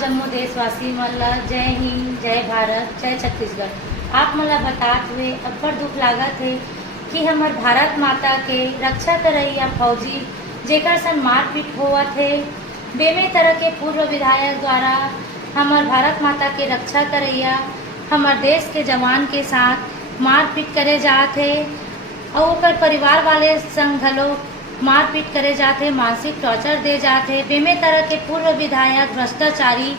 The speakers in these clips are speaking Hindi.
जम्मू देशवासी मन ला जय हिंद, जय भारत, जय छत्तीसगढ़। आप मन ला बतात हुए अब्बड़ दुख लागत है कि हमार भारत माता के रक्षा करैया फौजी जेकर सन मारपीट होवत है। बेमे तरह के पूर्व विधायक द्वारा हमार भारत माता के रक्षा करैया हमार देश के जवान के साथ मारपीट करे जात है और ओकर परिवार वाले संग घलो मारपीट करे जाते, मानसिक टॉर्चर दे जाते। बेमे तरह के पूर्व विधायक भ्रष्टाचारी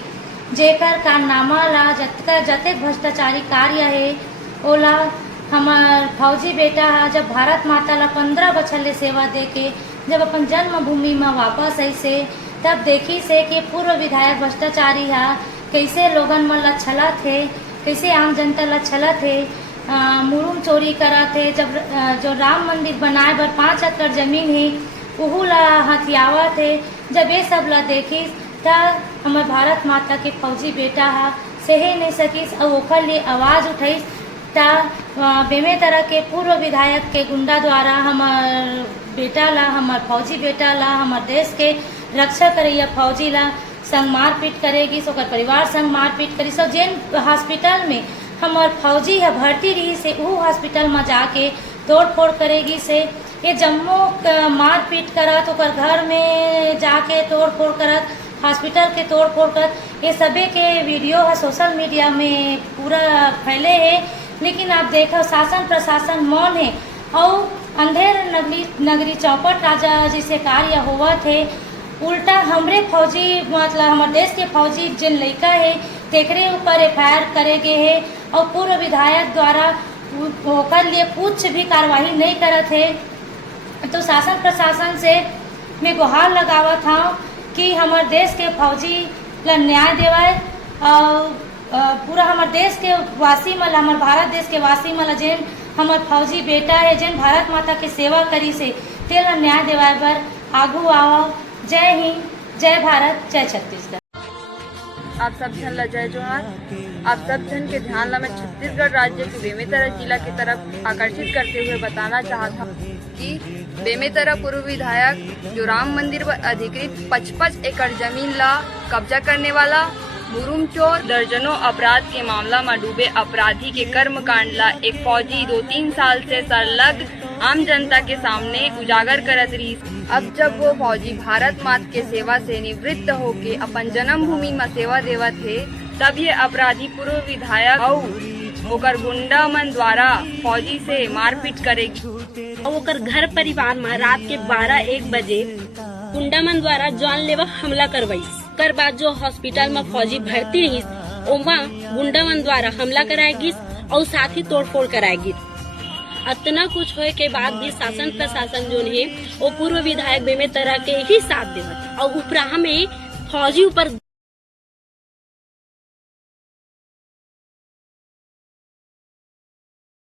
जेकर कारनामा ला जतेक भ्रष्टाचारी कार्य है ओला हमार फौजी बेटा जब भारत माता ला 15 बछर ले सेवा दे के जब अपन जन्मभूमि में वापस आइसे तब देखी से कि पूर्व विधायक भ्रष्टाचारी हा कैसे लोगन मन ला छलत है, कैसे आम जनता ला छलत है, मुरुम चोरी करत है। जब जो राम मंदिर बनाए बर 5 एकड़ जमीन है उहू ला हथियावत है। जब ये सब ला देखी तब हमार भारत माता के फौजी बेटा हा सहे नहीं सकीस और ओकर लिए आवाज़ उठाईस। बेमे तरह के पूर्व विधायक के गुंडा द्वारा हमार बेटा ला, हमार फौजी बेटा ला, हमार देश के रक्षा करैया फौजी ला संग मारपीट करेगी, ओकर परिवार संग मारपीट करी। सो जेन हॉस्पिटल में हमार फौजी है भर्ती रही से वो हॉस्पिटल में जाके तोड़ फोड़ करेगी से ये जम्मू मारपीट करत, ओकर घर में जाके तोड़ फोड़ करत, हॉस्पिटल के तोड़ फोड़ करत। ये सभी के वीडियो है सोशल मीडिया में पूरा फैले है। लेकिन आप देखो शासन प्रशासन मौन है और अंधेर नगरी चौपट राजा जैसे कार्य हुआ थे। उल्टा हमरे फौजी मतलब हमारे देश के फौजी जिन लड़का है तेकरे ऊपर FIR करे गए है और पूर्व विधायक द्वारा होकर लिए कुछ भी कार्रवाई नहीं करत है। तो शासन प्रशासन से मैं गुहार लगावत हूँ कि हमारे देश के फौजी ला न्याय देवाए और पूरा हमारे देश के वासी मल, हमारे भारत देश के वासी मल जेन हमार फौजी बेटा है जेन भारत माता के सेवा करी से तेला न्याय देवाए बर आगू आओ। जय हिंद, जय भारत, जय छत्तीसगढ़। आप सब जन ला जय जोहार। आप सब जन के ध्यान ला मैं छत्तीसगढ़ राज्य के बेमेतरा जिला की तरफ आकर्षित करते हुए बताना चाहता हूँ कि बेमेतरा पूर्व विधायक जो राम मंदिर पर अधिकृत 55 एकड़ जमीन ला कब्जा करने वाला मुरुम चोर दर्जनों अपराध के मामला में डूबे अपराधी के कर्म कांड ला एक फौजी 2-3 साल से संलग्न आम जनता के सामने उजागर करत रही। अब जब वो फौजी भारत माता के सेवा से निवृत्त होके अपन जन्मभूमि में सेवा देवत थे तब ये अपराधी पूर्व विधायक और ओकर गुंडा मन द्वारा फौजी से मारपीट करेगी और ओकर घर परिवार में रात के 12-1 बजे गुंडा मन द्वारा जानलेवा हमला करवाई। कर बाद जो हॉस्पिटल में फौजी भर्ती रही ओमा गुंडा मन द्वारा हमला कराएगी और साथ ही तोड़फोड़ कराएगी। इतना कुछ होए के बाद भी शासन प्रशासन जो है वो पूर्व विधायक बेमेतरा के ही साथ देवत और उपरा में फौजी ऊपर